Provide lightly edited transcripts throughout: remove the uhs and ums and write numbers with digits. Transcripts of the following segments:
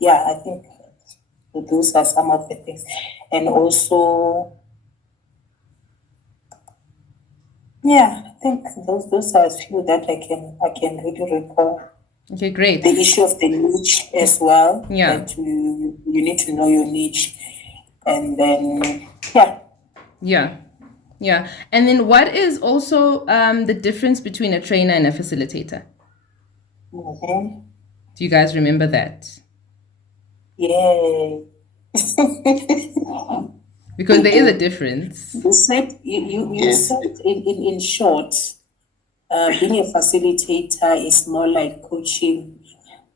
yeah, I think those are some of the things. And also, yeah, I think those are a few that I can really recall. Okay, great. The issue of the niche as well. Yeah. That you need to know your niche, and then yeah. Yeah. Yeah. And then what is also the difference between a trainer and a facilitator? Mm-hmm. Do you guys remember that? Yeah. Because there is a difference. You said you Yes. said in short, being a facilitator is more like coaching,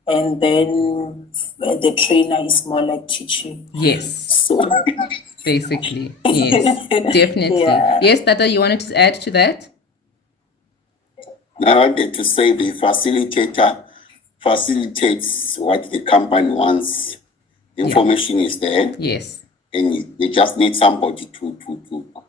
and then the trainer is more like teaching. Yes. So Basically. Yes. Definitely. yeah. Yes, Tata, you wanted to add to that? I wanted to say the facilitator facilitates what the company wants. The information is there, Yes. and they just need somebody to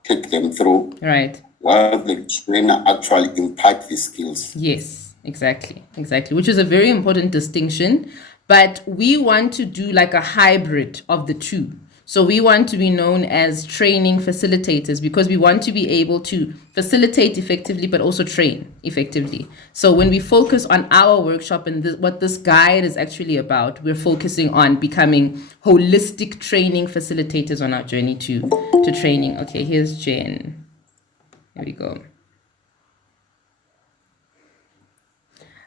take them through, Right. while the trainer actually impart the skills. Yes, exactly. Exactly. Which is a very important distinction. But we want to do like a hybrid of the two. So we want to be known as training facilitators because we want to be able to facilitate effectively, but also train effectively. So when we focus on our workshop and what this guide is actually about, we're focusing on becoming holistic training facilitators on our journey to training. Okay, here's Jen. Here we go.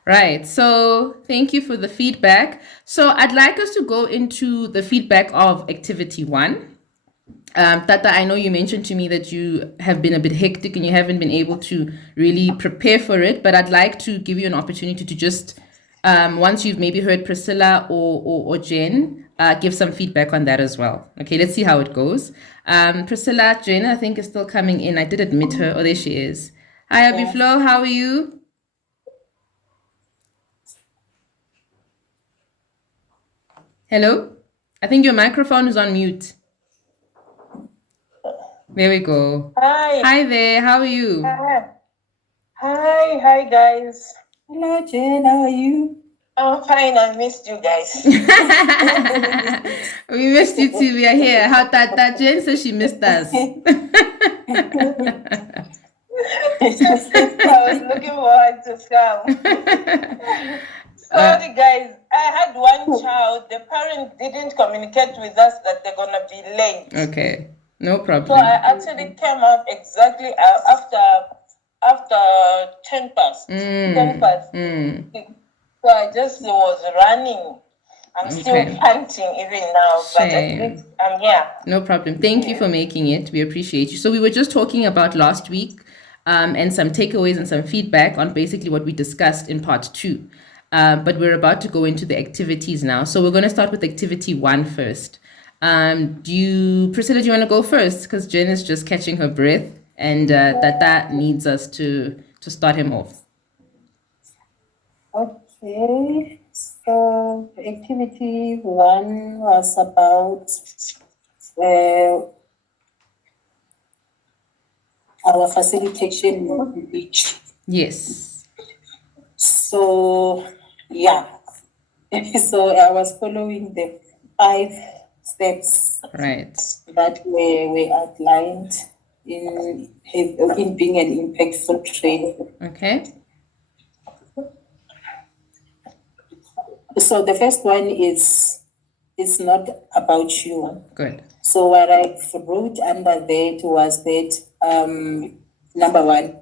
Right. So thank you for the feedback. So I'd like us to go into the feedback of activity 1. Tata, I know you mentioned to me that you have been a bit hectic and you haven't been able to really prepare for it, but I'd like to give you an opportunity to just, once you've maybe heard Priscilla or Jen, give some feedback on that as well. Okay, let's see how it goes. Priscilla, Jen, I think is still coming in. I did admit her. Oh, there she is. Hi, Abiflo. How are you? Hello? I think your microphone is on mute. There we go. Hi. Hi there. How are you? Hi, guys. Hello, Jen. How are you? I'm fine. I missed you guys. We missed you too. We are here. How that Jen says she missed us. I was looking forward to come. Sorry, guys. I had one child. The parent didn't communicate with us that they're gonna be late. Okay, no So problem. I actually came up exactly after 10 past. 10 past. So I just was running. I'm still panting even now, but at least I'm here. No problem. Thank you for making it. We appreciate you. So we were just talking about last week and some takeaways and some feedback on basically what we discussed in part 2. But we're about to go into the activities now. So we're going to start with activity 1 first. Priscilla, do you want to go first? Because Jen is just catching her breath and that needs us to start him off. Okay. So activity 1 was about our facilitation beach. Yes. So yeah. So I was following the 5 steps Right. that were outlined in being an impactful trainer. Okay. So the first one is not about you. Good. So what I wrote under that was that number 1,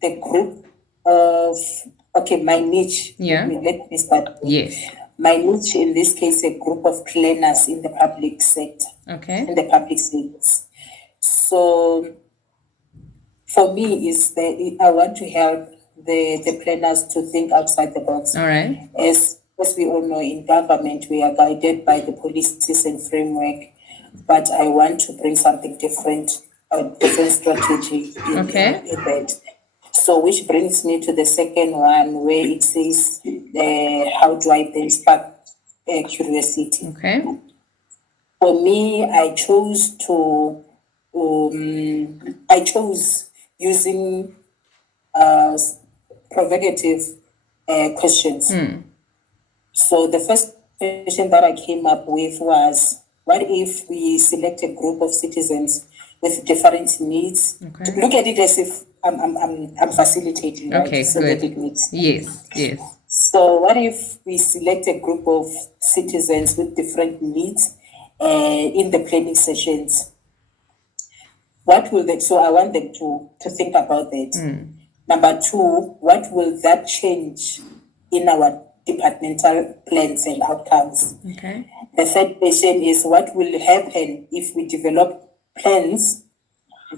the group of my niche. Yeah. Let me start. Yes. My niche in this case, a group of planners in the public sector. Okay. In the public service. So for me, is that I want to help the planners to think outside the box. All right. As we all know, in government, we are guided by the policies and framework, but I want to bring something different, a different strategy in that. So which brings me to the second one where it says, how do I then spark curiosity? Okay. For me, I chose using provocative questions. So the first question that I came up with was, what if we select a group of citizens with different needs? Okay. To look at it as if I'm facilitating, right? Okay, So good. that it makes Yes. So what if we select a group of citizens with different needs in the planning sessions? What will they, so I want them to think about that. Number two, what will that change in our departmental plans and outcomes? Okay. The third question is, what will happen if we develop plans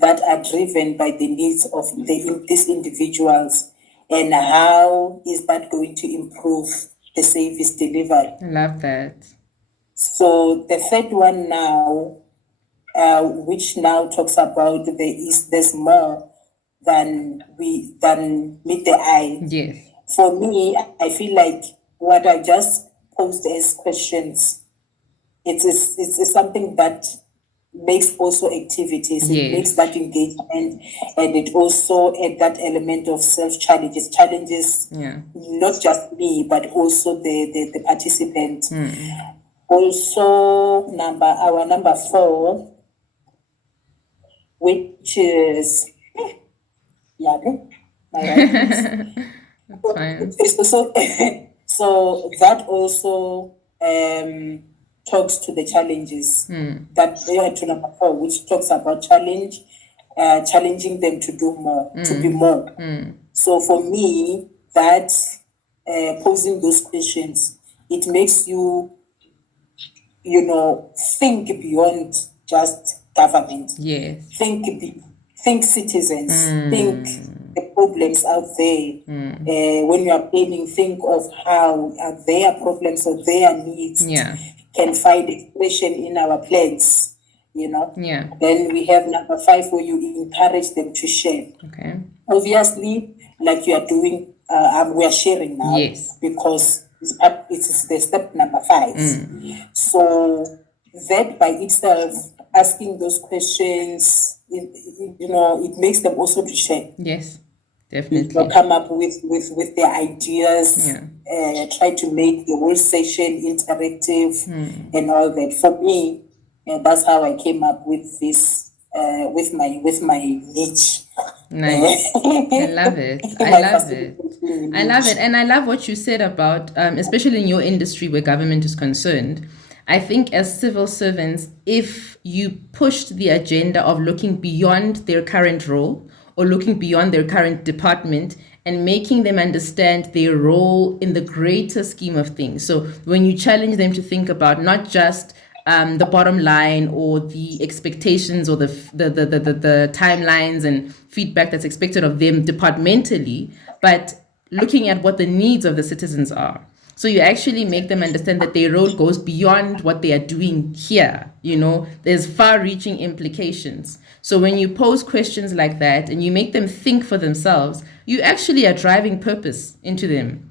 that are driven by the needs of these individuals, and how is that going to improve the service delivery? I love that. So the third one now, which now talks about there's more than meet the eye. Yes. For me, I feel like what I just posed as questions, it's something that makes also activities. It makes Yes. that engagement, and it also add that element of challenges Yeah. not just me but also the participant. Also, our number 4, which is yeah, my writings. That's fine. So that also talks to the challenges that they are to number 4, which talks about challenging them to do more, to be more. So for me, that posing those questions, it makes you think beyond just government. Yes. Think citizens, think the problems out there. When you are planning, think of how their problems or their needs can find expression in our plans. Yeah. Then we have number 5, where you encourage them to share. Okay. Obviously, like you are doing, we are sharing now. Yes. Because it's the step number 5. So that by itself, asking those questions, it makes them also to share. Yes, definitely. Come up with their ideas. Try to make the whole session interactive and all that. For me, that's how I came up with this, with my niche. Nice. I love it. I love it. And I love what you said about, especially in your industry where government is concerned. I think as civil servants, if you pushed the agenda of looking beyond their current role or looking beyond their current department and making them understand their role in the greater scheme of things. So when you challenge them to think about not just the bottom line or the expectations or the timelines and feedback that's expected of them departmentally, but looking at what the needs of the citizens are. So you actually make them understand that their role goes beyond what they are doing here. There's far-reaching implications. So when you pose questions like that and you make them think for themselves, you actually are driving purpose into them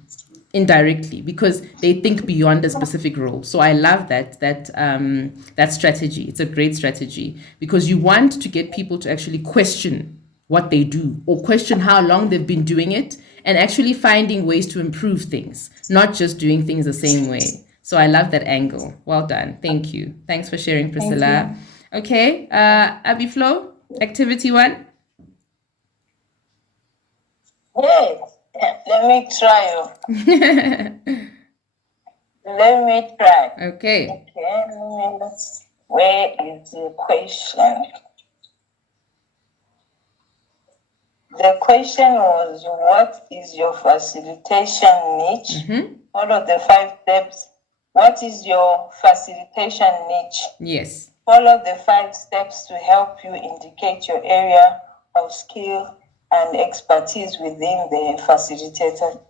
indirectly because they think beyond a specific role. So I love that strategy. It's a great strategy because you want to get people to actually question what they do or question how long they've been doing it and actually finding ways to improve things, not just doing things the same way. So I love that angle. Well done. Thank you. Thanks for sharing, Priscilla. Okay, Abby Flo, activity 1. Yes, let me try. Let me try. Okay. Where is the question? The question was, what is your facilitation niche? Follow the 5 steps. What is your facilitation niche? Yes. Follow the 5 steps to help you indicate your area of skill and expertise within the facilitator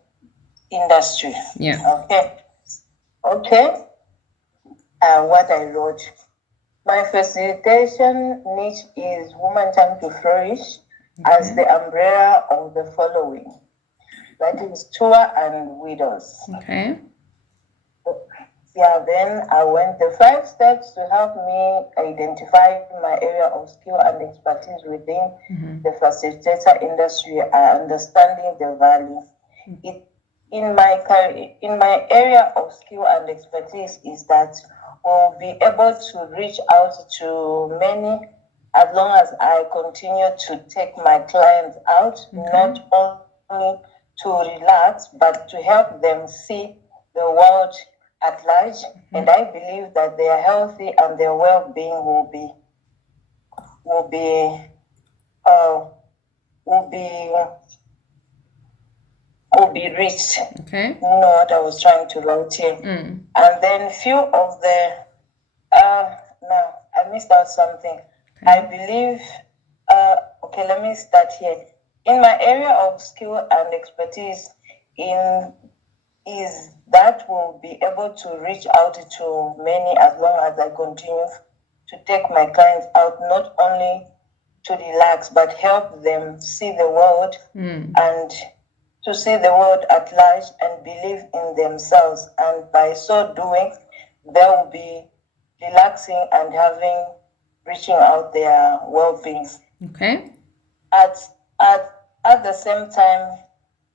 industry. Yeah. Okay. What I wrote. My facilitation niche is Woman Time to Flourish as the umbrella of the following. That is tour and widows. Okay. Then I went the 5 steps to help me identify my area of skill and expertise within the facilitator industry, understanding the value. in my area of skill and expertise is that we'll be able to reach out to many as long as I continue to take my clients out, not only to relax, but to help them see the world at large. And I believe that their healthy and their well-being will be reached. Okay. You know what I was trying to write here. And then few of the no, I missed out something. I believe okay, let me start here. In my area of skill and expertise is that we'll be able to reach out to many as long as I continue to take my clients out, not only to relax, but help them see the world and to see the world at large and believe in themselves. And by so doing, they will be relaxing and reaching out their well-being. Okay. At the same time,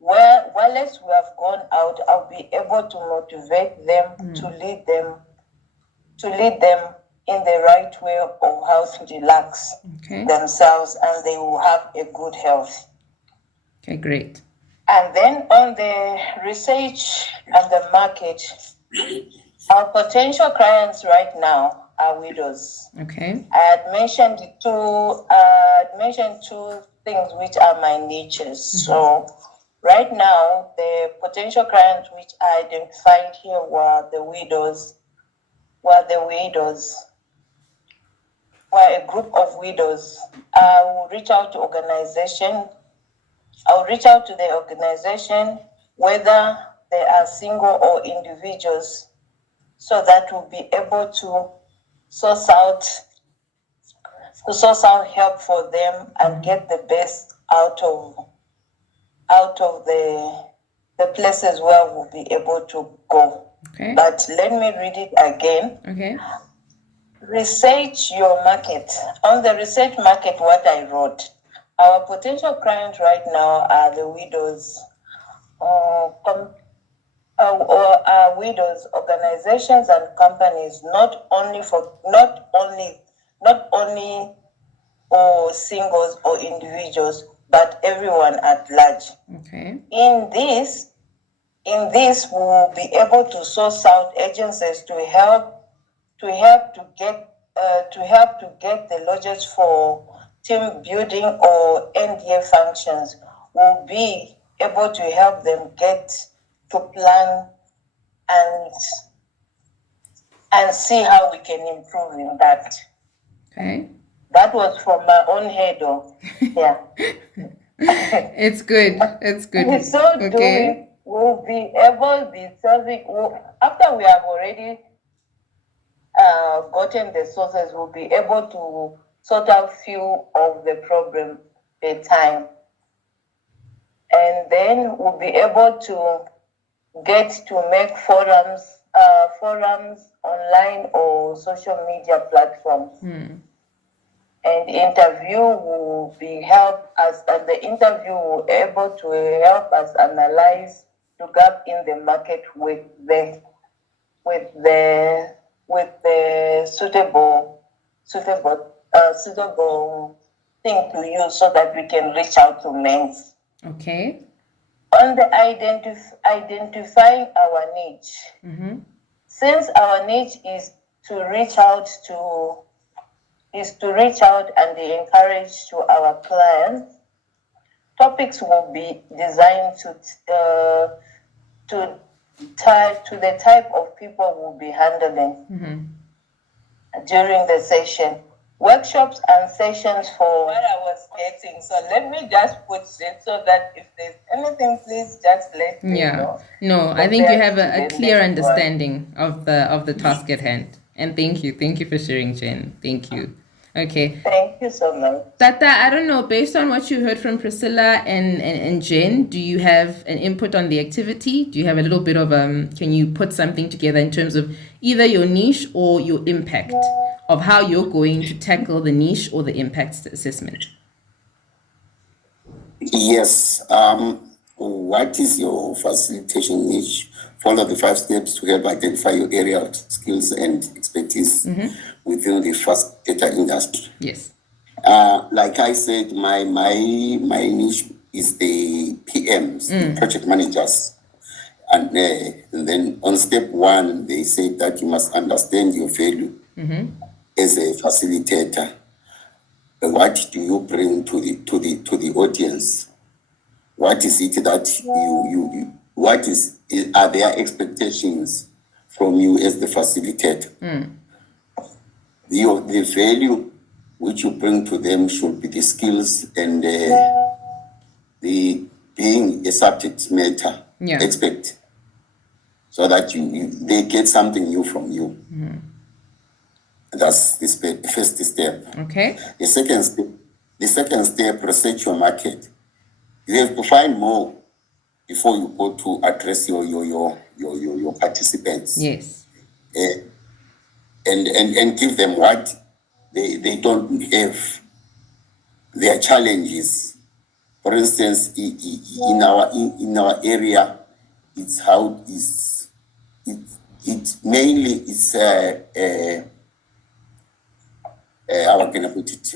whilst we have gone out, I'll be able to motivate them to lead them in the right way of how to relax themselves, and they will have a good health. Okay, great. And then on the research and the market, our potential clients right now are widows. Okay. I had mentioned two things which are my niches. So right now, the potential clients which I identified here were a group of widows. I will reach out to the organization, whether they are single or individuals, so that we'll be able to source out help for them and get the best out of the places where we'll be able to go. Okay. But let me read it again. Okay. Research your market. On the research market, what I wrote, our potential clients right now are the widows, widows, organizations and companies, not only singles or individuals, but everyone at large. Okay. In this, we will be able to source out agencies to help to get the lodges for team building or NDA functions. We'll be able to help them get to plan and see how we can improve in that. Okay. That was from my own head, yeah. It's good. It's good. So doing, we'll be able to be serving, after we have already gotten the sources, we'll be able to sort out few of the problem at a time. And then we'll be able to get to make forums online or social media platforms. And interview will be help us, and the interview will be able to help us analyze the gap in the market with the suitable thing to use, so that we can reach out to men. Okay. On the identifying our niche, since our niche is to reach out and encourage to our clients, topics will be designed to the type of people we'll be handling during the session. Workshops and sessions for what I was getting. So let me just put it so that if there's anything, please just let me know. No, I think you have a clear understanding of the task at hand. And thank you for sharing, Jen. Thank you. Okay. Thank you so much. Tata, I don't know, based on what you heard from Priscilla and Jen, do you have an input on the activity? Do you have a little bit of, can you put something together in terms of either your niche or your impact of how you're going to tackle the niche or the impact assessment? Yes. what is your facilitation niche? Follow the 5 steps to help identify your area of skills and expertise within the facilitator industry. Yes. Like I said, my niche is the PMs, the project managers. And then on step 1, they say that you must understand your value as a facilitator. What do you bring to the audience? What is it that are their expectations from you as the facilitator? The value which you bring to them should be the skills and the being a subject matter expert, so that they get something new from you. That's the first step. Okay. The second step, research your market. You have to find more before you go to address your participants. Yes. And give them what they don't have, their challenges. For instance, in our area, it's how it mainly is how can I put it?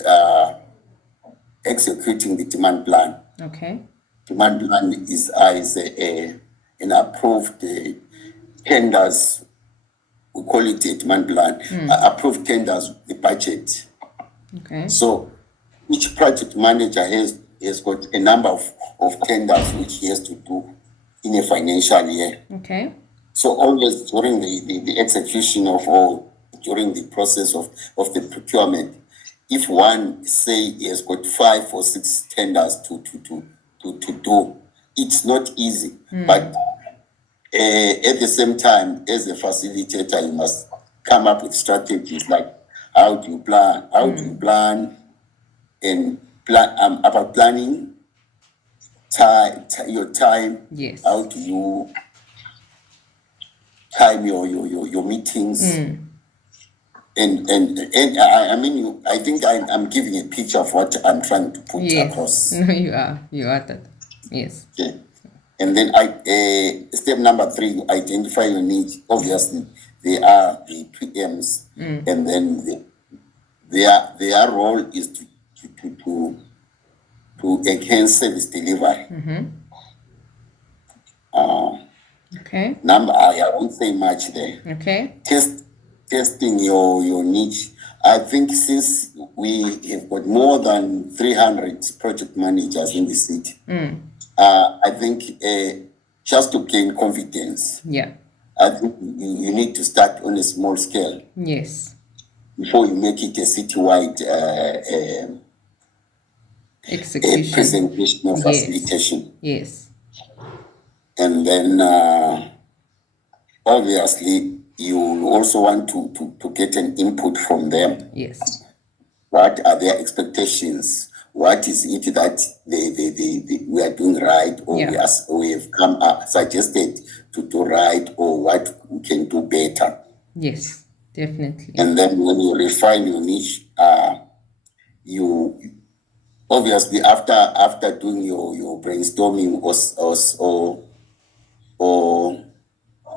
Executing the demand plan. Okay. Demand plan is an approved tenders. We call it a demand plan. Approved tenders, the budget. Okay. So each project manager has got a number of tenders which he has to do in a financial year. Okay. So always during the execution or during the process of the procurement, if one say he has got 5 or 6 tenders to do, it's not easy. But at the same time, as a facilitator, you must come up with strategies like how do you plan and plan about planning your time. Yes. How do you time your meetings? And I mean, I think I'm giving a picture of what I'm trying to put across. No, you are that. Yes. Okay. And then step number 3, identify your needs. Obviously, they are the PMs, and then their role is to enhance service delivery. Okay. Number, I won't say much there. Okay. Testing your niche. I think since we have got more than 300 project managers in the city, I think just to gain confidence, I think you need to start on a small scale. Yes. Before you make it a citywide execution, presentation of facilitation. Yes. And then obviously you also want to get an input from them. Yes. What are their expectations? What is it that we are doing right, or we have come up suggested to do right, or what we can do better? Yes, definitely. And then when you refine your niche, you obviously after doing your brainstorming or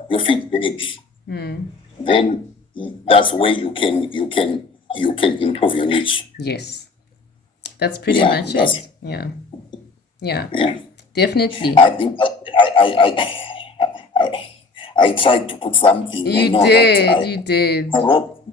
your feedback, then that's where you can improve your niche. Yes, that's pretty much it. Yeah, definitely. I think I tried to put something. You did. I hope.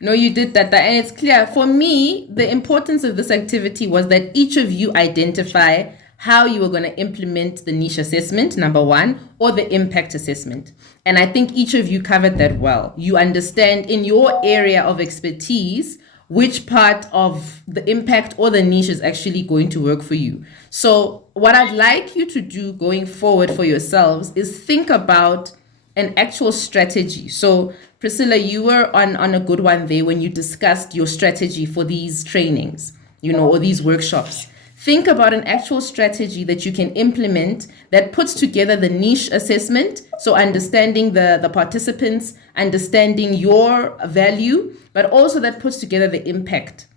No, you did that. And it's clear. For me, the importance of this activity was that each of you identify how you were going to implement the niche assessment, number 1, or the impact assessment. And I think each of you covered that well. You understand in your area of expertise which part of the impact or the niche is actually going to work for you. So what I'd like you to do going forward for yourselves is think about an actual strategy. So Priscilla, you were on a good one there when you discussed your strategy for these trainings, or these workshops. Think about an actual strategy that you can implement that puts together the niche assessment. So understanding the participants, understanding your value, but also that puts together the impact.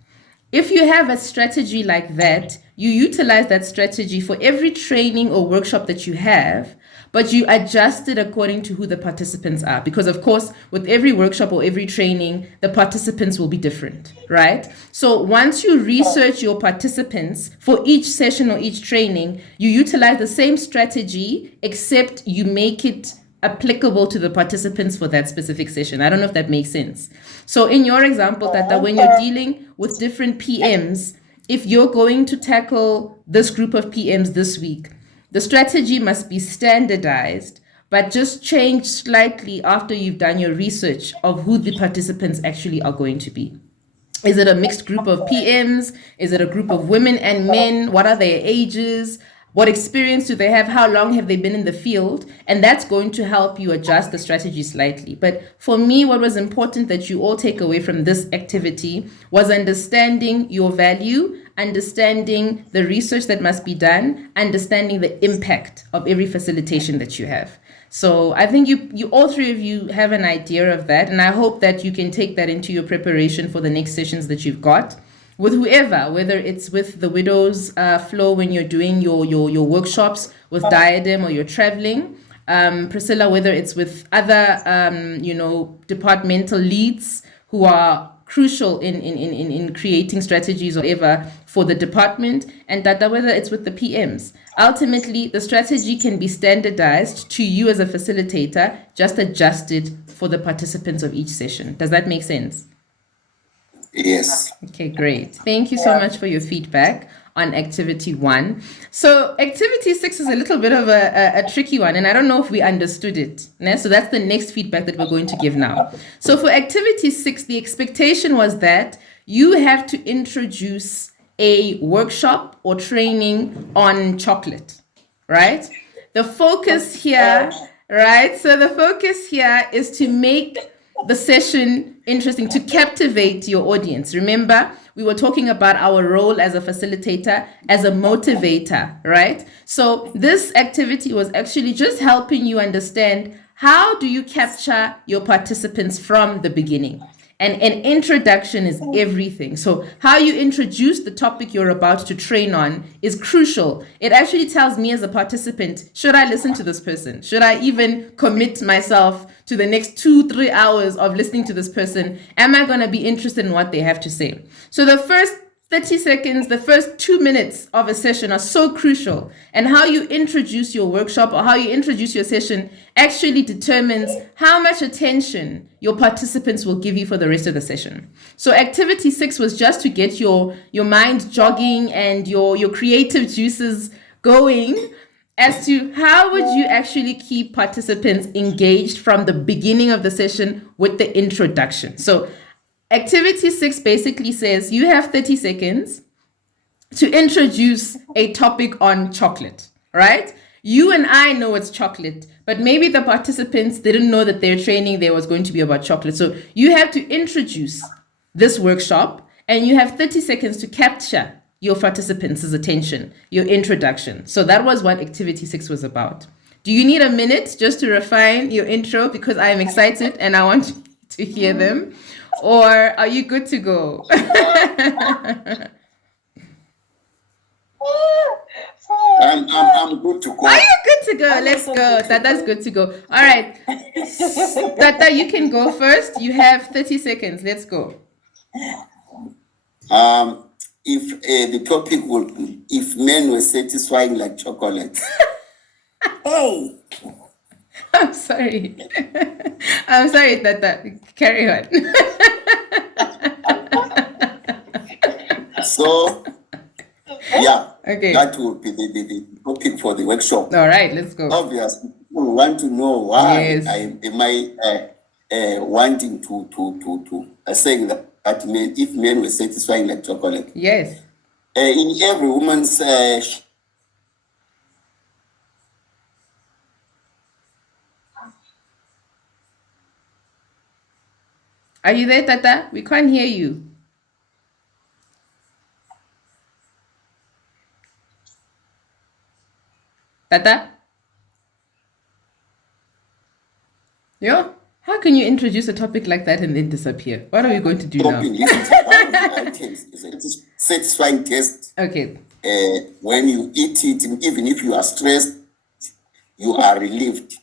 If you have a strategy like that, you utilize that strategy for every training or workshop that you have, but you adjust it according to who the participants are. Because, of course, with every workshop or every training, the participants will be different, right? So once you research your participants for each session or each training, you utilize the same strategy, except you make it applicable to the participants for that specific session. I don't know if that makes sense. So in your example, Tata, when you're dealing with different PMs, if you're going to tackle this group of PMs this week, the strategy must be standardized, but just change slightly after you've done your research of who the participants actually are going to be. Is it a mixed group of PMs? Is it a group of women and men? What are their ages? What experience do they have? How long have they been in the field? And that's going to help you adjust the strategy slightly. But for me, what was important that you all take away from this activity was understanding your value, understanding the research that must be done, understanding the impact of every facilitation that you have. So I think you all three of you have an idea of that, and I hope that you can take that into your preparation for the next sessions that you've got with whoever, whether it's with the Widows Flow when you're doing your workshops with Diadem or you're traveling, Priscilla, whether it's with other departmental leads who are crucial in creating strategies or whatever for the department, and Tata, whether it's with the PMs. Ultimately, the strategy can be standardized to you as a facilitator, just adjusted for the participants of each session. Does that make sense? Yes. Okay, great. Thank you so much for your feedback on activity 1. So activity 6 is a little bit of a tricky one, and I don't know if we understood it. So that's the next feedback that we're going to give now. So for activity 6, the expectation was that you have to introduce a workshop or training on chocolate, right? The focus here, right? So the focus here is to make the session interesting, to captivate your audience. Remember, we were talking about our role as a facilitator, as a motivator, right? So this activity was actually just helping you understand how do you capture your participants from the beginning. And an introduction is everything. So how you introduce the topic you're about to train on is crucial. It actually tells me as a participant, should I listen to this person? Should I even commit myself to the next 2-3 hours of listening to this person? Am I going to be interested in what they have to say? So the first 30 seconds, the first 2 minutes of a session are so crucial. And how you introduce your workshop or how you introduce your session actually determines how much attention your participants will give you for the rest of the session. So activity 6 was just to get your mind jogging and your creative juices going as to how would you actually keep participants engaged from the beginning of the session with the introduction. So activity 6 basically says you have 30 seconds to introduce a topic on chocolate, right? You and I know it's chocolate, but maybe the participants didn't know that their training there was going to be about chocolate. So you have to introduce this workshop and you have 30 seconds to capture your participants' attention, your introduction. So that was what activity 6 was about. Do you need a minute just to refine your intro? Because I am excited and I want to hear them. Or are you good to go? I'm good to go. Are you good to go? Let's go. Tata's good to go. All right. Tata, you can go first. You have 30 seconds. Let's go. If the topic would be if men were satisfying like chocolates. Hey, I'm sorry. I'm sorry, Tata. Carry on. So, yeah, Okay. that would be the topic for the workshop. All right, let's go. Obviously, people want to know why Yes. am I wanting to saying that men, if men were satisfying like chocolate. Yes. In every woman's Are you there, Tata? We can't hear you. Tata? Yo? How can you introduce a topic like that and then disappear? What are we going to do now? Shopping is one of the items. It's a satisfying taste. Okay. When you eat it, even if you are stressed, you are relieved.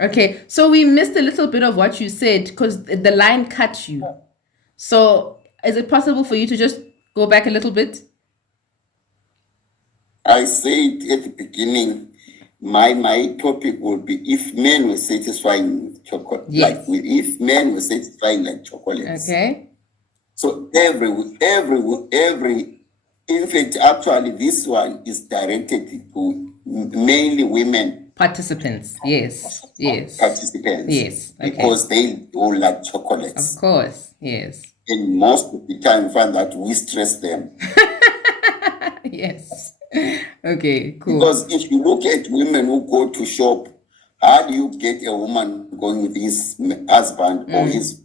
Okay, so we missed a little bit of what you said because the line cut you. So is it possible for you to just go back a little bit? I said at the beginning, my topic would be if men were satisfying chocolate, Yes. if men were satisfying like chocolates. Okay. So every, in fact, actually, this one is directed to mainly women Participants. Yes. Yes. participants. Yes. Okay. Because they all like chocolates. Of course. Yes. And most of the time, find that we stress them. Yes. Okay, cool. Because if you look at women who go to shop, how do you get a woman going with his husband or his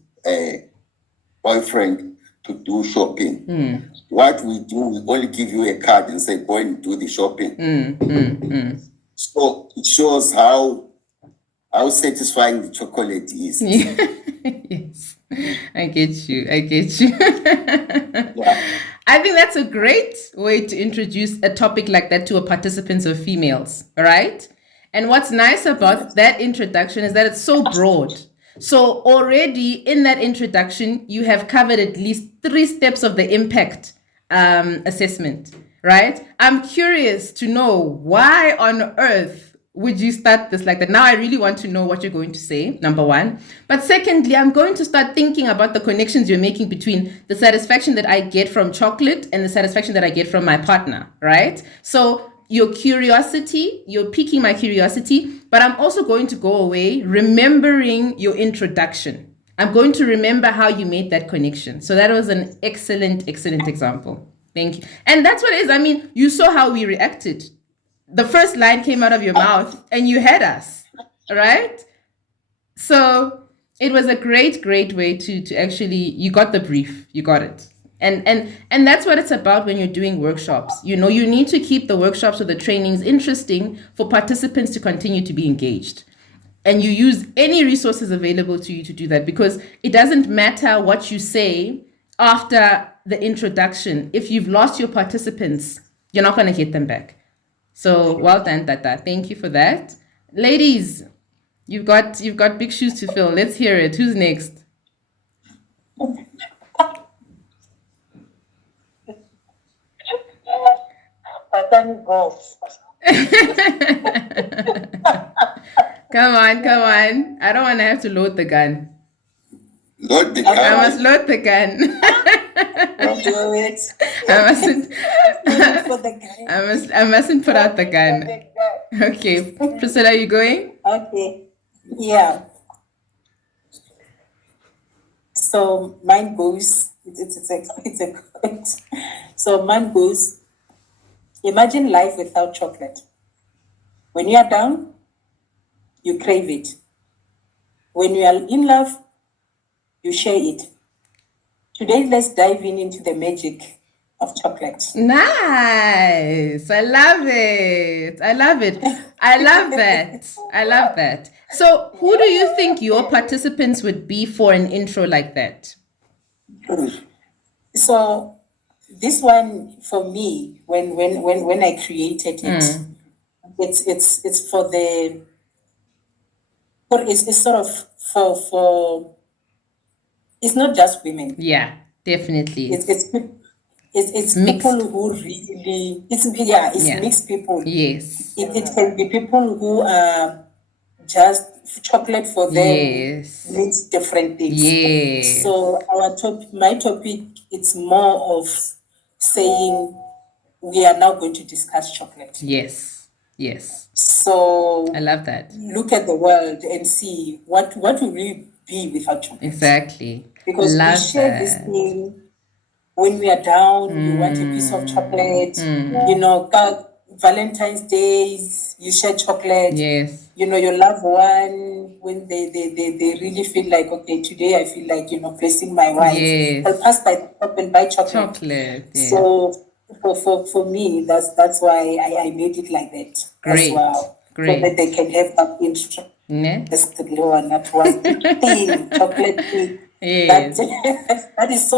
boyfriend to do shopping? What we do, we only give you a card and say, go and do the shopping. So it shows how satisfying the chocolate is. Yes. I get you. I get you. Yeah. I think that's a great way to introduce a topic like that to a participants of females, right? And what's nice about that introduction is that it's so broad. So already in that introduction, you have covered at least 3 steps of the impact assessment, right? I'm curious to know why on earth would you start this like that? Now I really want to know what you're going to say, number one. But secondly, I'm going to start thinking about the connections you're making between the satisfaction that I get from chocolate and the satisfaction that I get from my partner, right? So your curiosity, you're piquing my curiosity, but I'm also going to go away remembering your introduction. I'm going to remember how you made that connection. So that was an excellent, excellent example. Thank you. And that's what it is. I mean, you saw how we reacted. The first line came out of your mouth and you had us, right? So it was a great, great way to actually, you got the brief, you got it. And that's what it's about when you're doing workshops. You know, you need to keep the workshops or the trainings interesting for participants to continue to be engaged. And you use any resources available to you to do that, because it doesn't matter what you say after the introduction. If you've lost your participants, you're not going to get them back. So well done, Tata. Thank you for that. Ladies, you've got big shoes to fill. Let's hear it. Who's next? But then go. Come on. I don't want to have to load the gun. Load the I gun. must load the gun. Do it. I mustn't. For the guy. I mustn't put out the gun. Okay, Priscilla, you going? Okay. Yeah. So mine goes. It's a quote. So mine goes. Imagine life without chocolate. When you are down, you crave it. When you are in love, you share it. Today, let's dive into the magic of chocolate. Nice. I love it. I love that. So who do you think your participants would be for an intro like that? So this one for me, when I created it, it's for the it's sort of for it's not just women. Yeah, definitely. It's mixed. people who really it's mixed people. Yes. It can be people who are just chocolate for them Yes. means different things. Yes. So my topic, it's more of saying we are now going to discuss chocolate. Yes. So I love that. look at the world and see what will we be without chocolate. Exactly. Because love we share this thing when we are down, we want a piece of chocolate. You know, Valentine's Days, you share chocolate. Yes. You know, your loved one, when they really feel like, okay, today I feel like, blessing my wife. Yes. I'll pass by the shop and buy chocolate. Chocolate. Yeah. So for me, that's why I made it like that Great. as well. Great. So that they can have that Ne? This the blue one that was the thin chocolate cake. Yes. That is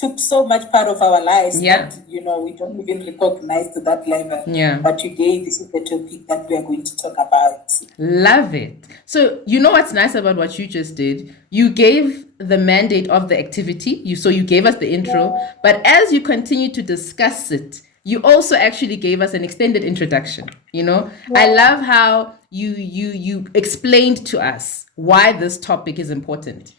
took so much part of our lives Yeah. that we don't even recognize to that level. Yeah. But today this is the topic that we are going to talk about. Love it. So you know what's nice about what you just did? You gave the mandate of the activity. You gave us the intro, but as you continue to discuss it, you also actually gave us an extended introduction. I love how you explained to us why this topic is important.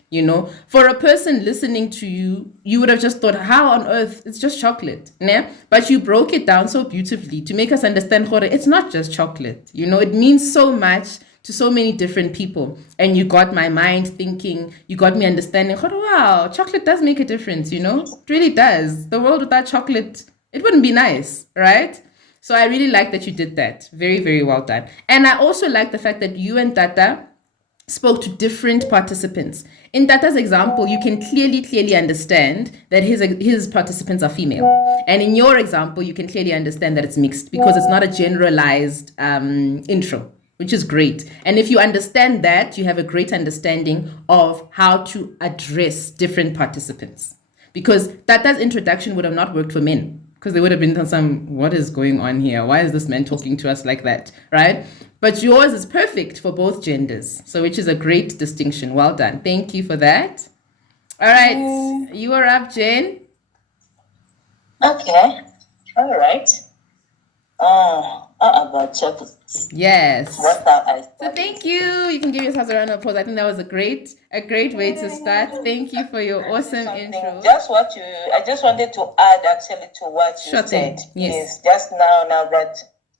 For a person listening to you, you would have just thought, how on earth, it's just chocolate, né? But you broke it down so beautifully to make us understand, it's not just chocolate. It means so much to so many different people. And you got my mind thinking, you got me understanding, wow, chocolate does make a difference, it really does. The world without chocolate, it wouldn't be nice, right? So I really like that you did that. Very, very well done. And I also like the fact that you and Tata spoke to different participants. In Tata's example, you can clearly understand that his participants are female. And in your example, you can clearly understand that it's mixed because it's not a generalized intro, which is great. And if you understand that, you have a great understanding of how to address different participants. Because Tata's introduction would have not worked for men. Because they would have been what is going on here? Why is this man talking to us like that, right? But yours is perfect for both genders, so which is a great distinction. Well done. Thank you for that. All right, you are up, Jen. Okay, all right. About chocolate. Yes. What have I So thank you. You can give yourselves a round of applause. I think that was a great way to start. Thank you for your awesome intro. I just wanted to add actually to what you Sure said. thing. Yes. Just now that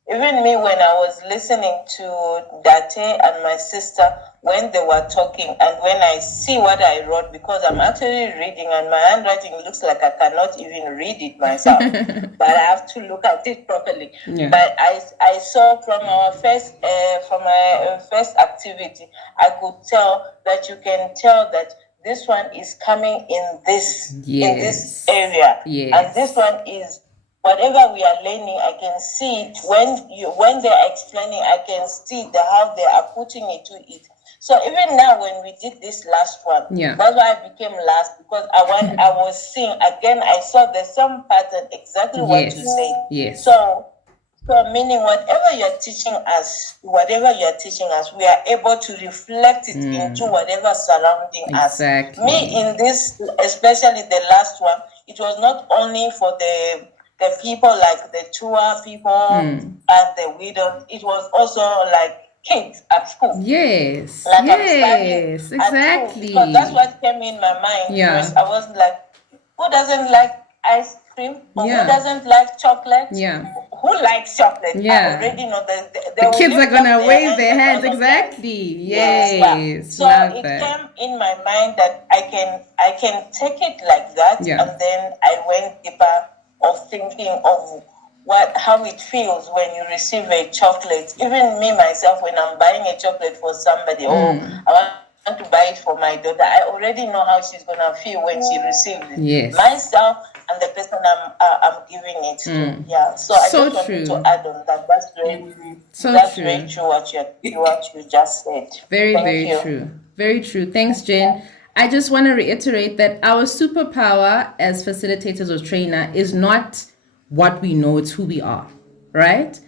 even me, when I was listening to Date and my sister, when they were talking, and when I see what I wrote, because I'm actually reading and my handwriting looks like I cannot even read it myself, but I have to look at it properly. Yeah. But I saw from our first activity, I could tell that you can tell that this one is coming in this area, and this one is. Whatever we are learning, I can see it when they are explaining. I can see how they are putting it to it. So even now, when we did this last one, that's why I became last, because I was seeing again. I saw the same pattern, exactly what you said. Yes. So meaning whatever you're teaching us, we are able to reflect it into whatever surrounding us. Me in this, especially the last one, it was not only for the people like the tour people and the widows. It was also like kids at school. Yes. Like yes. Exactly. Because that's what came in my mind first. I was like, who doesn't like ice cream? Or who doesn't like chocolate? Yeah. Who likes chocolate? Yeah. I already know that the kids are gonna wave their hands. Exactly. Yes. So it came in my mind that I can take it like that, and then I went deeper of thinking of how it feels when you receive a chocolate. Even me myself, when I'm buying a chocolate for somebody, I want to buy it for my daughter, I already know how she's gonna feel when she receives it. Yes. Myself and the person I'm giving it to. Yeah. So I just wanted to add on that. That's very very true what you just said. Very true. Very true. Thanks, Jane. I just want to reiterate that our superpower as facilitators or trainer is not what we know, it's who we are, right?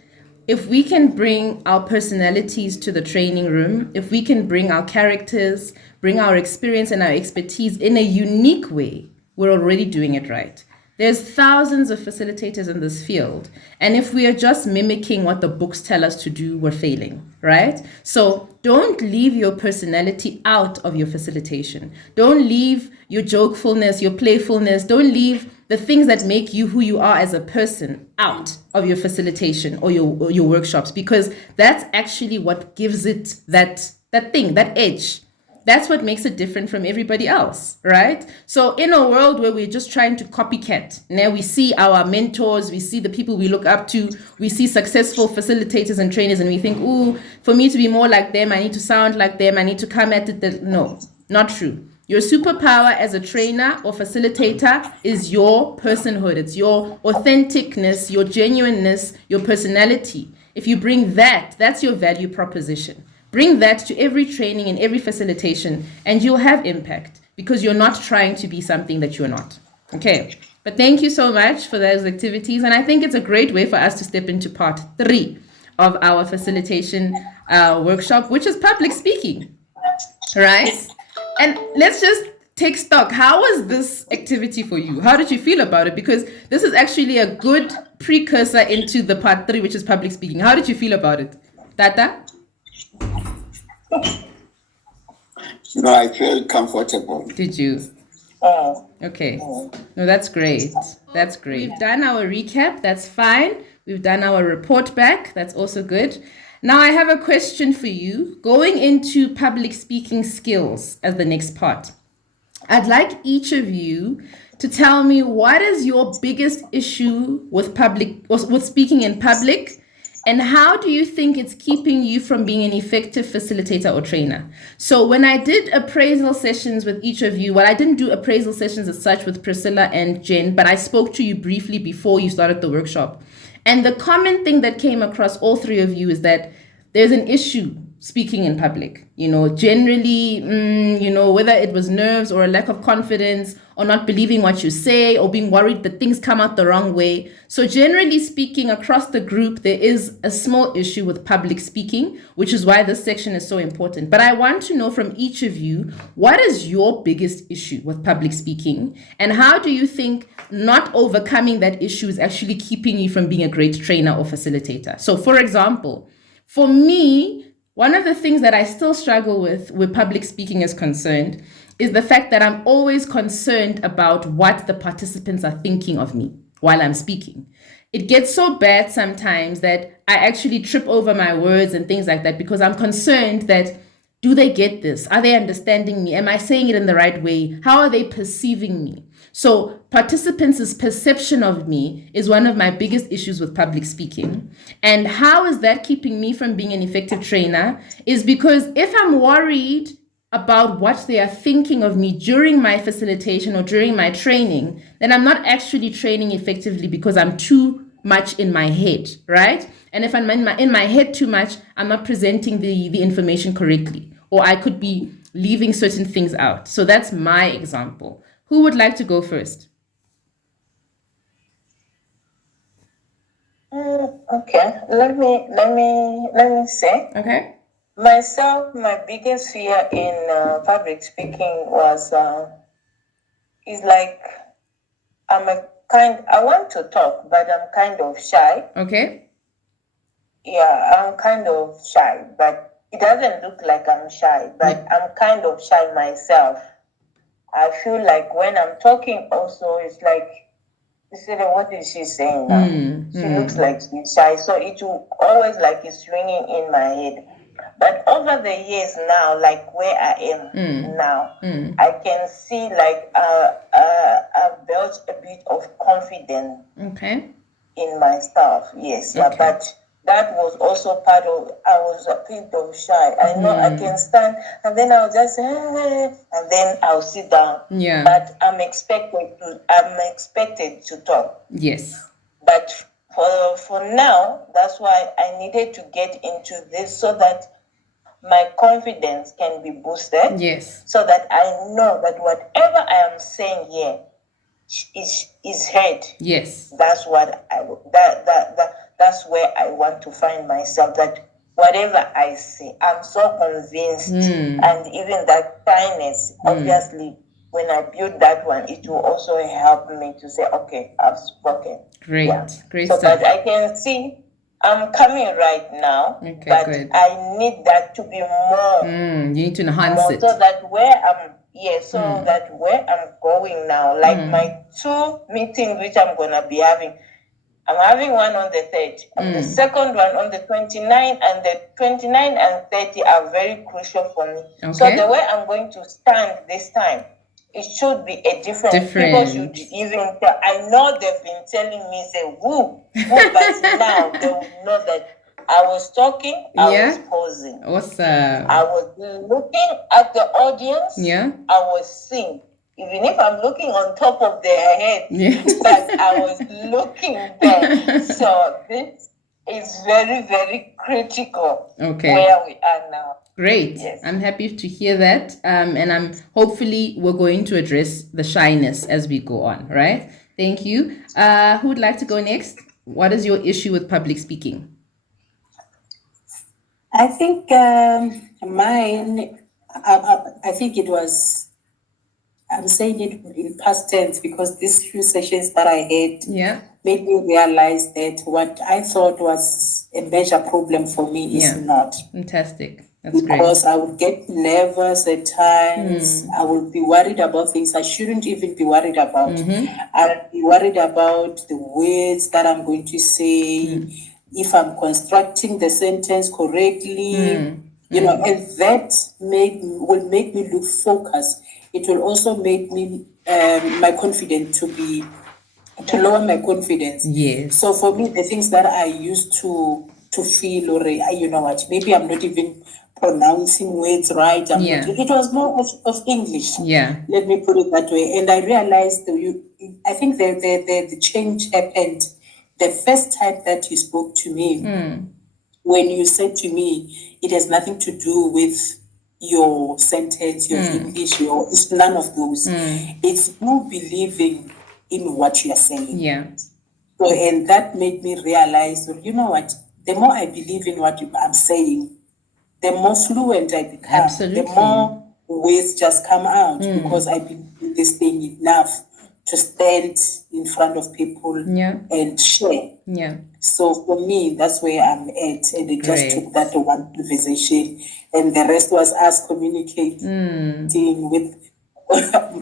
If we can bring our personalities to the training room, if we can bring our characters, bring our experience and our expertise in a unique way, we're already doing it right. There's thousands of facilitators in this field. And if we are just mimicking what the books tell us to do, we're failing, right? So don't leave your personality out of your facilitation. Don't leave your jokefulness, your playfulness. Don't leave the things that make you who you are as a person out of your facilitation or your workshops, because that's actually what gives it that edge. That's what makes it different from everybody else, right? So in a world where we're just trying to copycat, now we see our mentors, we see the people we look up to, we see successful facilitators and trainers, and we think, ooh, for me to be more like them, I need to sound like them, I need to come at it. No, not true. Your superpower as a trainer or facilitator is your personhood. It's your authenticness, your genuineness, your personality. If you bring that, that's your value proposition. Bring that to every training and every facilitation, and you'll have impact because you're not trying to be something that you're not. Okay. But thank you so much for those activities. And I think it's a great way for us to step into part 3 of our facilitation workshop, which is public speaking. Right? And let's just take stock. How was this activity for you? How did you feel about it? Because this is actually a good precursor into the part 3, which is public speaking. How did you feel about it? Tata? No, I felt comfortable. Did you? Okay. No, that's great. That's great. We've done our recap. That's fine. We've done our report back. That's also good. Now I have a question for you. Going into public speaking skills as the next part, I'd like each of you to tell me what is your biggest issue with speaking in public, and how do you think it's keeping you from being an effective facilitator or trainer? So when I did appraisal sessions with each of you, well, I didn't do appraisal sessions as such with Priscilla and Jen, but I spoke to you briefly before you started the workshop. And the common thing that came across all 3 of you is that there's an issue speaking in public, generally, whether it was nerves or a lack of confidence or not believing what you say or being worried that things come out the wrong way. So generally speaking, across the group, there is a small issue with public speaking, which is why this section is so important. But I want to know from each of you, what is your biggest issue with public speaking? And how do you think not overcoming that issue is actually keeping you from being a great trainer or facilitator? So for example, for me, one of the things that I still struggle with where public speaking is concerned is the fact that I'm always concerned about what the participants are thinking of me while I'm speaking. It gets so bad sometimes that I actually trip over my words and things like that because I'm concerned that, do they get this? Are they understanding me? Am I saying it in the right way? How are they perceiving me? So participants' perception of me is one of my biggest issues with public speaking. And how is that keeping me from being an effective trainer? Is because if I'm worried about what they are thinking of me during my facilitation or during my training, then I'm not actually training effectively because I'm too much in my head, right? And if I'm in my head too much, I'm not presenting the information correctly, or I could be leaving certain things out. So that's my example. Who would like to go first? Okay, let me say. Okay. Myself, my biggest fear in public speaking was is like I want to talk, but I'm kind of shy. Okay. Yeah, I'm kind of shy, but it doesn't look like I'm shy, but I'm kind of shy myself. I feel like when I'm talking also, it's like, instead of what is she saying now? She looks like she's shy. So it will always like it's ringing in my head. But over the years now, like where I am now, I can see like I've built a bit of confidence in myself. Yes, but that was also part of, I was a bit of shy. I know I can stand and then I'll just say, hey, and then I'll sit down. Yeah. But I'm expected to talk. Yes. But for now, that's why I needed to get into this so that my confidence can be boosted. Yes. So that I know that whatever I am saying here is heard. Yes. That's what that's where I want to find myself, that whatever I say, I'm so convinced. And even that shyness, obviously, when I build that one, it will also help me to say, okay, I've spoken. Great. Yeah. Great so, stuff. But I can see I'm coming right now, but good. I need that to be more. You need to enhance it. So that where I'm, that where I'm going now, like my 2 meetings which I'm going to be having, I'm having one on the 3rd, and the second one on the 29th, and the 29th and 30 are very crucial for me. Okay. So the way I'm going to stand this time, it should be a different. People should even tell. I know they've been telling me, say, woo, but now they will know that I was talking, I was pausing. Awesome. I was looking at the audience, I was seeing. Even if I'm looking on top of their head, but I was looking there. So this is very, very critical Okay. where we are now. Great. Yes. I'm happy to hear that. And I'm hopefully we're going to address the shyness as we go on, right? Thank you. Who would like to go next? What is your issue with public speaking? I think mine, I think it was, I'm saying it in past tense because these few sessions that I had made me realize that what I thought was a major problem for me is not. Fantastic. That's because great. I would get nervous at times. I would be worried about things I shouldn't even be worried about. I'll be worried about the words that I'm going to say, if I'm constructing the sentence correctly, you know, and that will make me look focused. It will also make me my confidence to lower my confidence. Yes. So for me, the things that I used to feel, or you know what, maybe I'm not even pronouncing words right. It was more of English. Yeah. Let me put it that way. And I realized I think the change happened the first time that you spoke to me. When you said to me, it has nothing to do with your sentence, your English, it's none of those. It's you believing in what you are saying. Yeah. So, and that made me realize, well, you know what? The more I believe in what I'm saying, the more fluent I become. Absolutely. The more words just come out because I believe in this thing enough to stand in front of people and share. Yeah. So for me, that's where I'm at. And it just took that one conversation. And the rest was us communicating with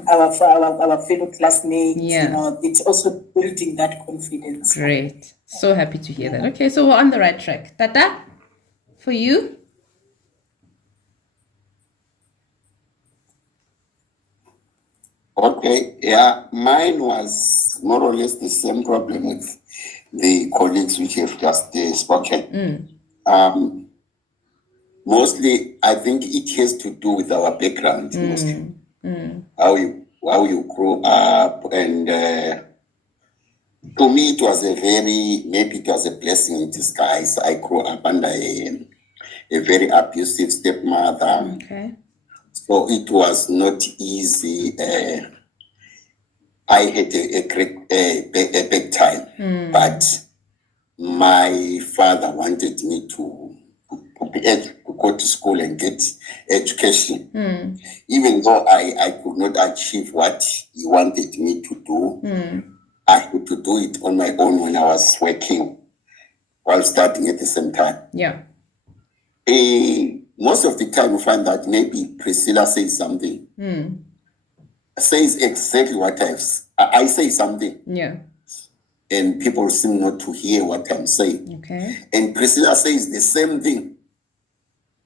our fellow classmates. You know, it's also building that confidence. Great. So happy to hear that. Okay, so we're on the right track. Tata, for you? Okay, yeah, mine was more or less the same problem with the colleagues which have just spoken. Mostly, I think it has to do with our background, mostly. How you grew up, and to me, it was maybe it was a blessing in disguise. I grew up under a very abusive stepmother. Okay. So it was not easy. I had a great big time, but my father wanted me to go to school and get education. Even though I could not achieve what he wanted me to do, I had to do it on my own when I was working while studying at the same time. Yeah. Most of the time, you find that maybe Priscilla says something, says exactly what I say something. Yeah. And people seem not to hear what I'm saying. Okay. And Priscilla says the same thing,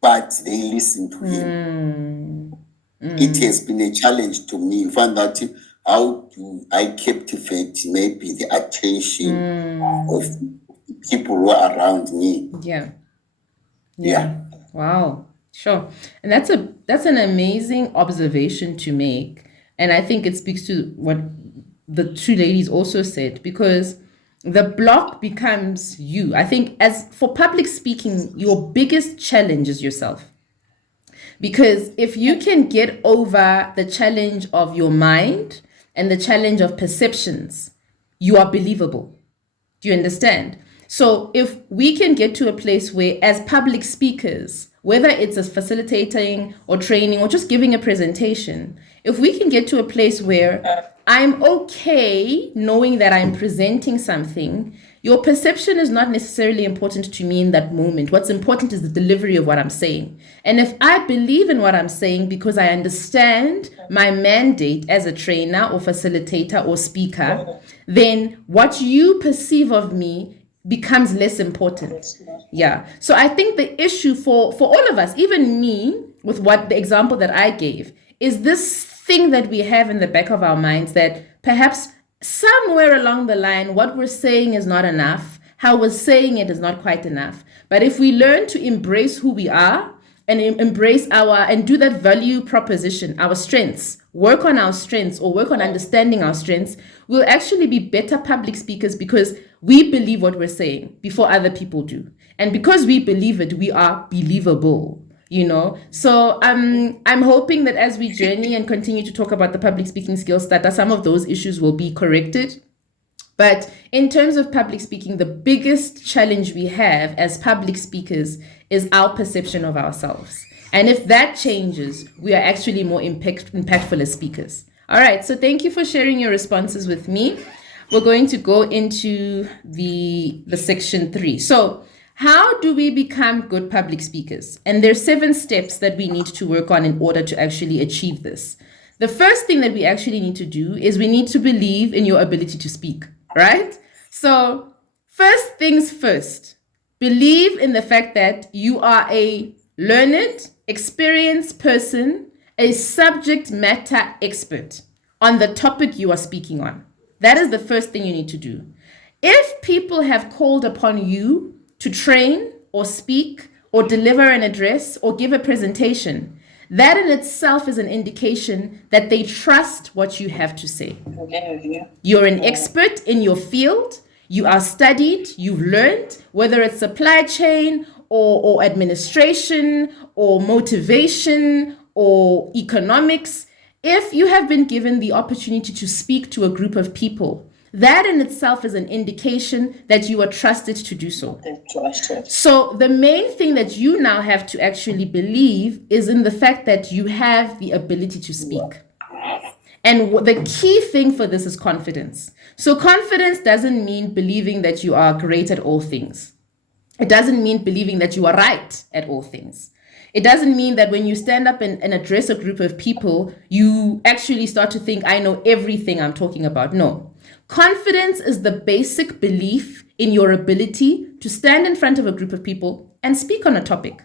but they listen to him. It has been a challenge to me. You find that how do I captivate maybe the attention of people who are around me? Yeah. Wow. Sure. And that's an amazing observation to make. And I think it speaks to what the two ladies also said, because the block becomes you. I think as for public speaking, your biggest challenge is yourself. Because if you can get over the challenge of your mind and the challenge of perceptions, you are believable. Do you understand? So if we can get to a place where, as public speakers, whether it's as facilitating or training or just giving a presentation, if we can get to a place where I'm okay knowing that I'm presenting something, your perception is not necessarily important to me in that moment. What's important is the delivery of what I'm saying. And if I believe in what I'm saying because I understand my mandate as a trainer or facilitator or speaker, then what you perceive of me becomes less important. Yeah. So I think the issue for all of us, even me, with what the example that I gave, is this thing that we have in the back of our minds that perhaps somewhere along the line, what we're saying is not enough. How we're saying it is not quite enough. But if we learn to embrace who we are and embrace and do that value proposition, our strengths, work on our strengths or work on understanding our strengths, we'll actually be better public speakers because we believe what we're saying before other people do. And because we believe it, we are believable, you know. So I'm hoping that as we journey and continue to talk about the public speaking skills, that some of those issues will be corrected. But in terms of public speaking, the biggest challenge we have as public speakers is our perception of ourselves. And if that changes, we are actually more impactful as speakers. All right, so thank you for sharing your responses with me. We're going to go into the section 3. So how do we become good public speakers? And there's 7 steps that we need to work on in order to actually achieve this. The first thing that we actually need to do is we need to believe in your ability to speak, right? So first things first, believe in the fact that you are a learned, experienced person, a subject matter expert on the topic you are speaking on. That is the first thing you need to do. If people have called upon you to train or speak or deliver an address or give a presentation, that in itself is an indication that they trust what you have to say. You're an expert in your field. You are studied, you've learned, whether it's supply chain or administration or motivation or economics. If you have been given the opportunity to speak to a group of people, that in itself is an indication that you are trusted to do so. So the main thing that you now have to actually believe is in the fact that you have the ability to speak. And the key thing for this is confidence. So confidence doesn't mean believing that you are great at all things. It doesn't mean believing that you are right at all things. It doesn't mean that when you stand up and address a group of people, you actually start to think, I know everything I'm talking about. No. Confidence is the basic belief in your ability to stand in front of a group of people and speak on a topic.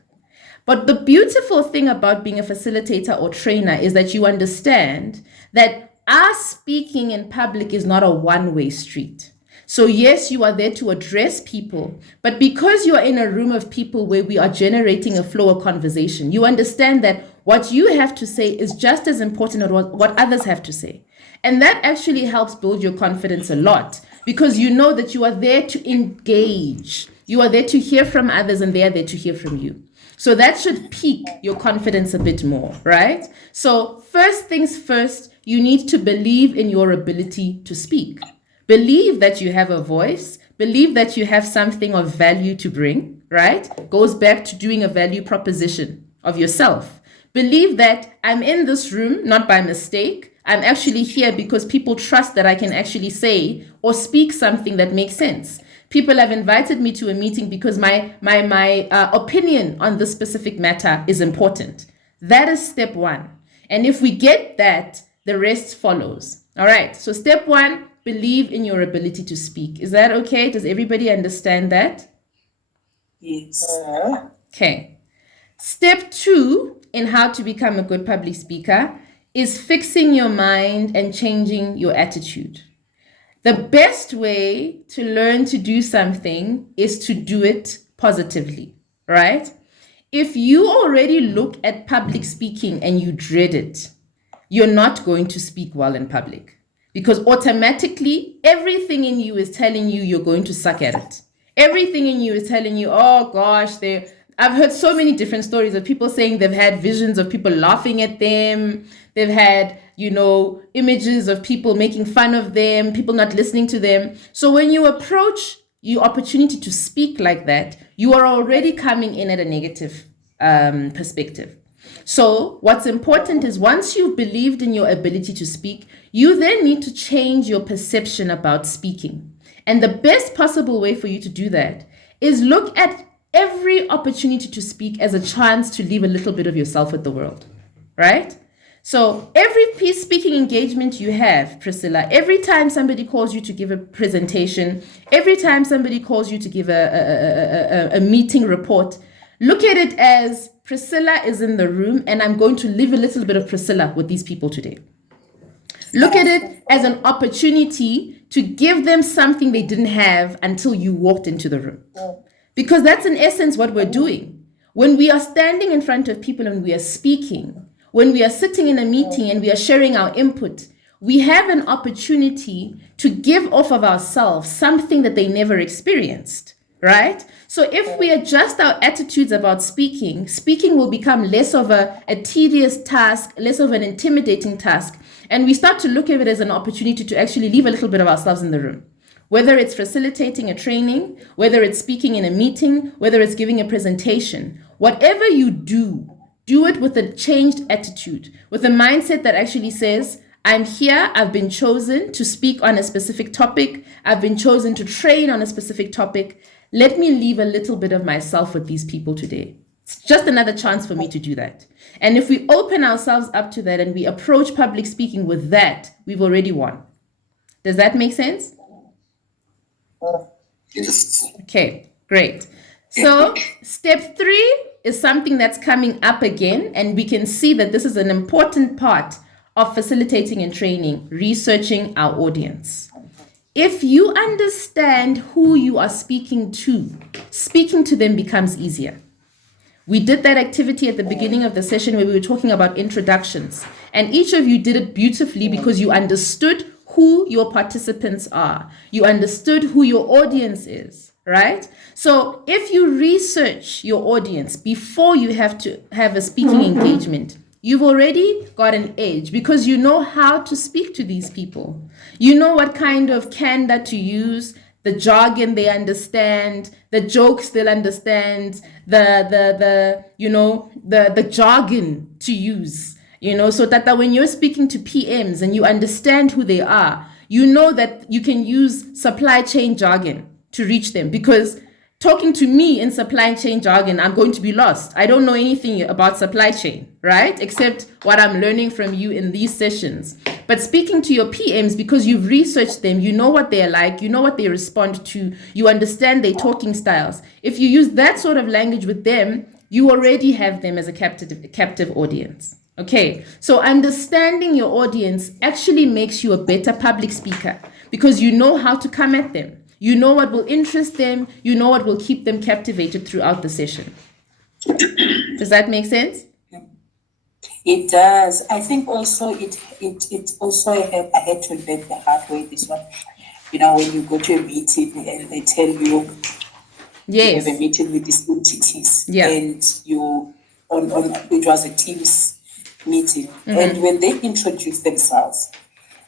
But the beautiful thing about being a facilitator or trainer is that you understand that us speaking in public is not a one-way street. So yes, you are there to address people, but because you are in a room of people where we are generating a flow of conversation, you understand that what you have to say is just as important as what others have to say. And that actually helps build your confidence a lot because you know that you are there to engage. You are there to hear from others and they are there to hear from you. So that should pique your confidence a bit more, right? So first things first, you need to believe in your ability to speak. Believe that you have a voice. Believe that you have something of value to bring, right? Goes back to doing a value proposition of yourself. Believe that I'm in this room, not by mistake. I'm actually here because people trust that I can actually say or speak something that makes sense. People have invited me to a meeting because my opinion on this specific matter is important. That is step 1. And if we get that, the rest follows. All right. So step 1, believe in your ability to speak. Is that okay? Does everybody understand that? Yes. Okay. Step 2 in how to become a good public speaker is fixing your mind and changing your attitude. The best way to learn to do something is to do it positively, right? If you already look at public speaking and you dread it, you're not going to speak well in public because automatically everything in you is telling you you're going to suck at it. Everything in you is telling you, oh gosh, I've heard so many different stories of people saying they've had visions of people laughing at them. They've had, images of people making fun of them, people not listening to them. So when you approach your opportunity to speak like that, you are already coming in at a negative perspective. So what's important is once you've believed in your ability to speak, you then need to change your perception about speaking. And the best possible way for you to do that is look at every opportunity to speak as a chance to leave a little bit of yourself with the world, right? So every speaking engagement you have, Priscilla, every time somebody calls you to give a presentation, every time somebody calls you to give a meeting report, look at it as Priscilla is in the room and I'm going to leave a little bit of Priscilla with these people today. Look at it as an opportunity to give them something they didn't have until you walked into the room. Because that's in essence what we're doing. When we are standing in front of people and we are speaking, when we are sitting in a meeting and we are sharing our input, we have an opportunity to give off of ourselves something that they never experienced, right? So if we adjust our attitudes about speaking, speaking will become less of a tedious task, less of an intimidating task, and we start to look at it as an opportunity to actually leave a little bit of ourselves in the room. Whether it's facilitating a training, whether it's speaking in a meeting, whether it's giving a presentation, whatever you do it with a changed attitude, with a mindset that actually says, I'm here, I've been chosen to speak on a specific topic, I've been chosen to train on a specific topic. Let me leave a little bit of myself with these people today. It's just another chance for me to do that. And if we open ourselves up to that and we approach public speaking with that, we've already won. Does that make sense? Yes. Okay, great. So step 3 is something that's coming up again, and we can see that this is an important part of facilitating and training, researching our audience. If you understand who you are speaking to them becomes easier. We did that activity at the beginning of the session where we were talking about introductions, and each of you did it beautifully because you understood who your participants are. You understood who your audience is, right? So if you research your audience before you have to have a speaking engagement, you've already got an edge because you know how to speak to these people. You know what kind of candor to use, the jargon they understand, the jokes they'll understand, the jargon to use. So that when you're speaking to PMs and you understand who they are, you know that you can use supply chain jargon to reach them, because talking to me in supply chain jargon, I'm going to be lost. I don't know anything about supply chain, right? Except what I'm learning from you in these sessions. But speaking to your PMs, because you've researched them, you know what they're like, you know what they respond to, you understand their talking styles. If you use that sort of language with them, you already have them as a captive audience. Okay, so understanding your audience actually makes you a better public speaker because you know how to come at them. You know what will interest them. You know what will keep them captivated throughout the session. Does that make sense? It does. I think also it also I had to learn the hard way this one. When you go to a meeting and they tell you yes, you have a meeting with these entities, yeah, and you on it was a Teams meeting, and when they introduce themselves,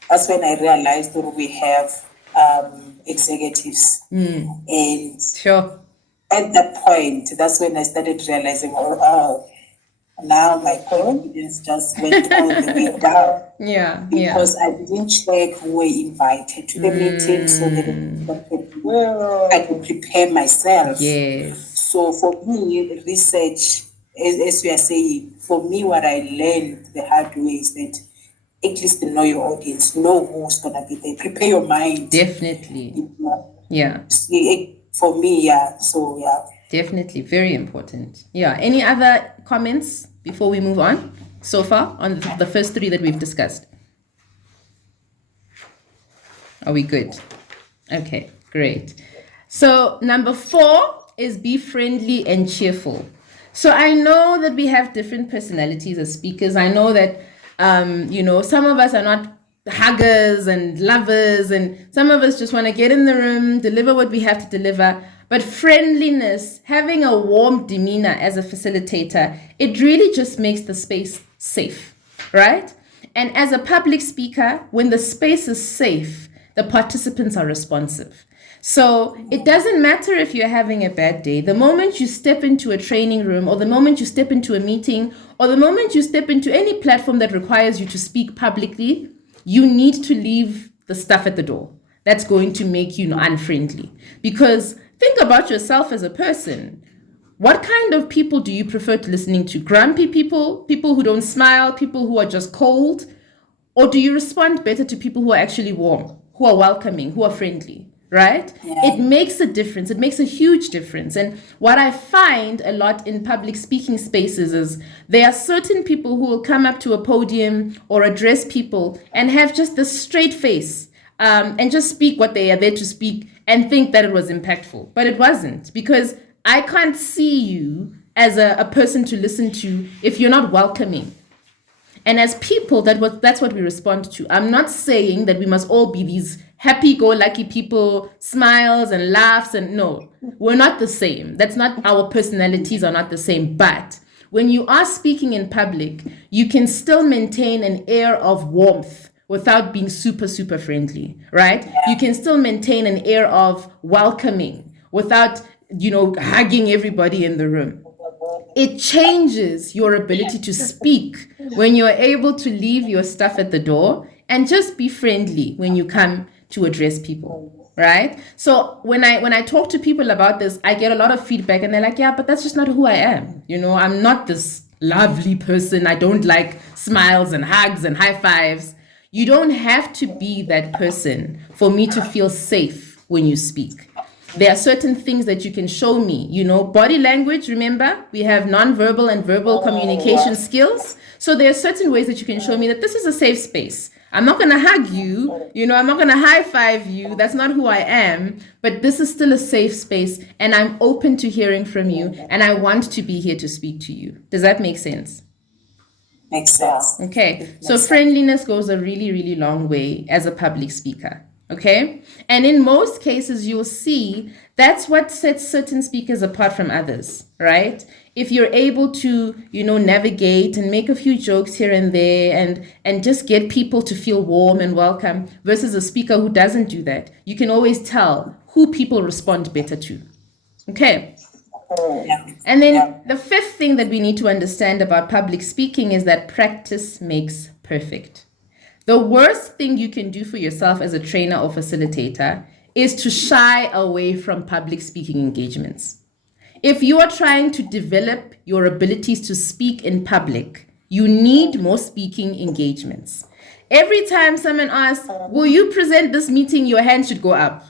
that's when I realized that we have executives, and sure. At that point, that's when I started realizing, now my confidence just went all the way down. Yeah, because I didn't check who were invited to the meeting, so that I could prepare myself. Yes. So for me, research, as we are saying, for me, what I learned the hard way is that at least know your audience, know who's gonna be there, prepare your mind. Definitely. Yeah. For me, yeah. So yeah. Definitely, very important. Yeah. Any other comments before we move on so far on the first 3 that we've discussed? Are we good? Okay, great. So number 4 is be friendly and cheerful. So I know that we have different personalities as speakers. I know that, some of us are not huggers and lovers, and some of us just want to get in the room, deliver what we have to deliver. But friendliness, having a warm demeanor as a facilitator, it really just makes the space safe, right? And as a public speaker, when the space is safe, the participants are responsive. So it doesn't matter if you're having a bad day. The moment you step into a training room, or the moment you step into a meeting, or the moment you step into any platform that requires you to speak publicly, you need to leave the stuff at the door. That's going to make you unfriendly. Because think about yourself as a person. What kind of people do you prefer to listening to? Grumpy people, people who don't smile, people who are just cold? Or do you respond better to people who are actually warm, who are welcoming, who are friendly? Right? Yeah. It makes a difference. It makes a huge difference. And what I find a lot in public speaking spaces is there are certain people who will come up to a podium or address people and have just the straight face and just speak what they are there to speak and think that it was impactful. But it wasn't, because I can't see you as a person to listen to if you're not welcoming. And as people, that's what we respond to. I'm not saying that we must all be these happy-go-lucky people, smiles and laughs, and no, we're not the same. That's not, our personalities are not the same. But when you are speaking in public, you can still maintain an air of warmth without being super, super friendly, right? You can still maintain an air of welcoming without, hugging everybody in the room. It changes your ability to speak when you're able to leave your stuff at the door and just be friendly when you come to address people, right? So when I talk to people about this, I get a lot of feedback and they're like, yeah, but that's just not who I am. I'm not this lovely person. I don't like smiles and hugs and high fives. You don't have to be that person for me to feel safe when you speak. There are certain things that you can show me, body language. Remember, we have nonverbal and verbal communication skills. So there are certain ways that you can show me that this is a safe space. I'm not going to hug you, I'm not going to high five you. That's not who I am. But this is still a safe space and I'm open to hearing from you and I want to be here to speak to you. Does that make sense? Makes sense. Okay. So friendliness goes a really, really long way as a public speaker. Okay. And in most cases, you'll see that's what sets certain speakers apart from others, right? If you're able to, navigate and make a few jokes here and there and just get people to feel warm and welcome versus a speaker who doesn't do that, you can always tell who people respond better to. Okay. And then the fifth thing that we need to understand about public speaking is that practice makes perfect. The worst thing you can do for yourself as a trainer or facilitator is to shy away from public speaking engagements. If you are trying to develop your abilities to speak in public, you need more speaking engagements. Every time someone asks, will you present this meeting, your hand should go up.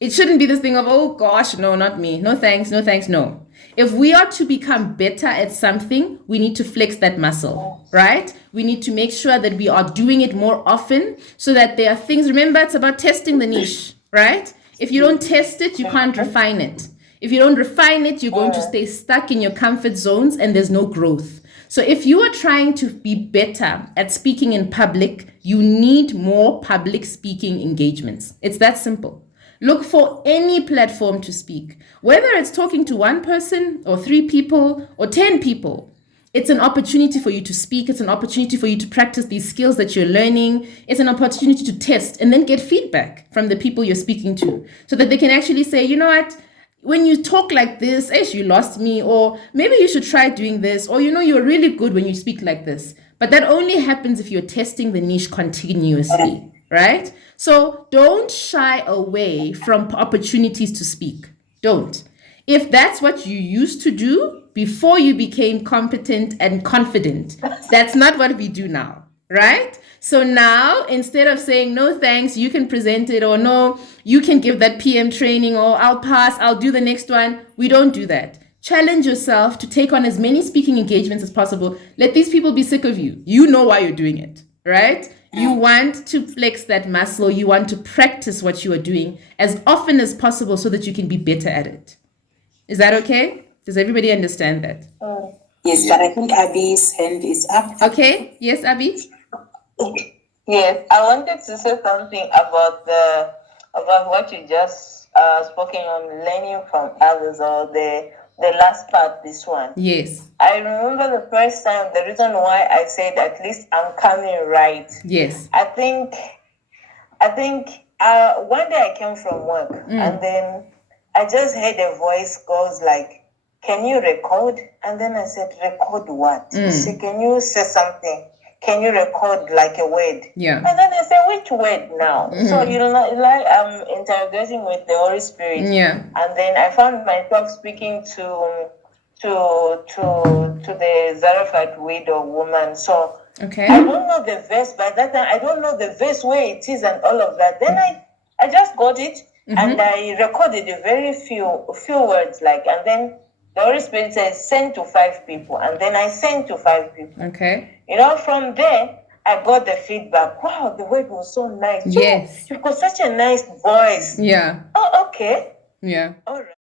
It shouldn't be this thing of, oh gosh, no, not me. No thanks, no thanks, no. If we are to become better at something, we need to flex that muscle, right? We need to make sure that we are doing it more often so that there are things, remember, it's about testing the niche, right? If you don't test it, you can't refine it. If you don't refine it, you're going to stay stuck in your comfort zones and there's no growth. So if you are trying to be better at speaking in public, you need more public speaking engagements. It's that simple. Look for any platform to speak, whether it's talking to one person or 3 people or 10 people. It's an opportunity for you to speak. It's an opportunity for you to practice these skills that you're learning. It's an opportunity to test and then get feedback from the people you're speaking to so that they can actually say, you know what, when you talk like this, you lost me, or maybe you should try doing this, or you're really good when you speak like this. But that only happens if you're testing the niche continuously, right? So don't shy away from opportunities to speak. Don't. If that's what you used to do before you became competent and confident, that's not what we do now, right? So now, instead of saying, no, thanks, you can present it, or no, you can give that PM training, or I'll pass, I'll do the next one. We don't do that. Challenge yourself to take on as many speaking engagements as possible. Let these people be sick of you. You know why you're doing it, right? You want to flex that muscle. You want to practice what you are doing as often as possible so that you can be better at it. Is that okay? Does everybody understand that? Yes, but I think Abby's hand is up. Okay. Yes, Abby? Yes, I wanted to say something about what you just spoken on, learning from others, or the last part, this one. Yes. I remember the first time, the reason why I said at least I'm coming right. Yes. I think one day I came from work and then I just heard a voice goes like, can you record? And then I said, record what? He said, can you say something? Can you record like a word? Yeah. And then I said, which word now? So, like I'm interrogating with the Holy Spirit. Yeah. And then I found myself speaking to the Zarephath widow woman. So okay. I don't know the verse by that time. I don't know the verse where it is and all of that. Then I just got it and I recorded a very few words, like, and then the Holy Spirit says, send to 5 people. And then I sent to 5 people. Okay. From there, I got the feedback. Wow, the word was so nice. Yes. You've got such a nice voice. Yeah. Oh, okay. Yeah. All right.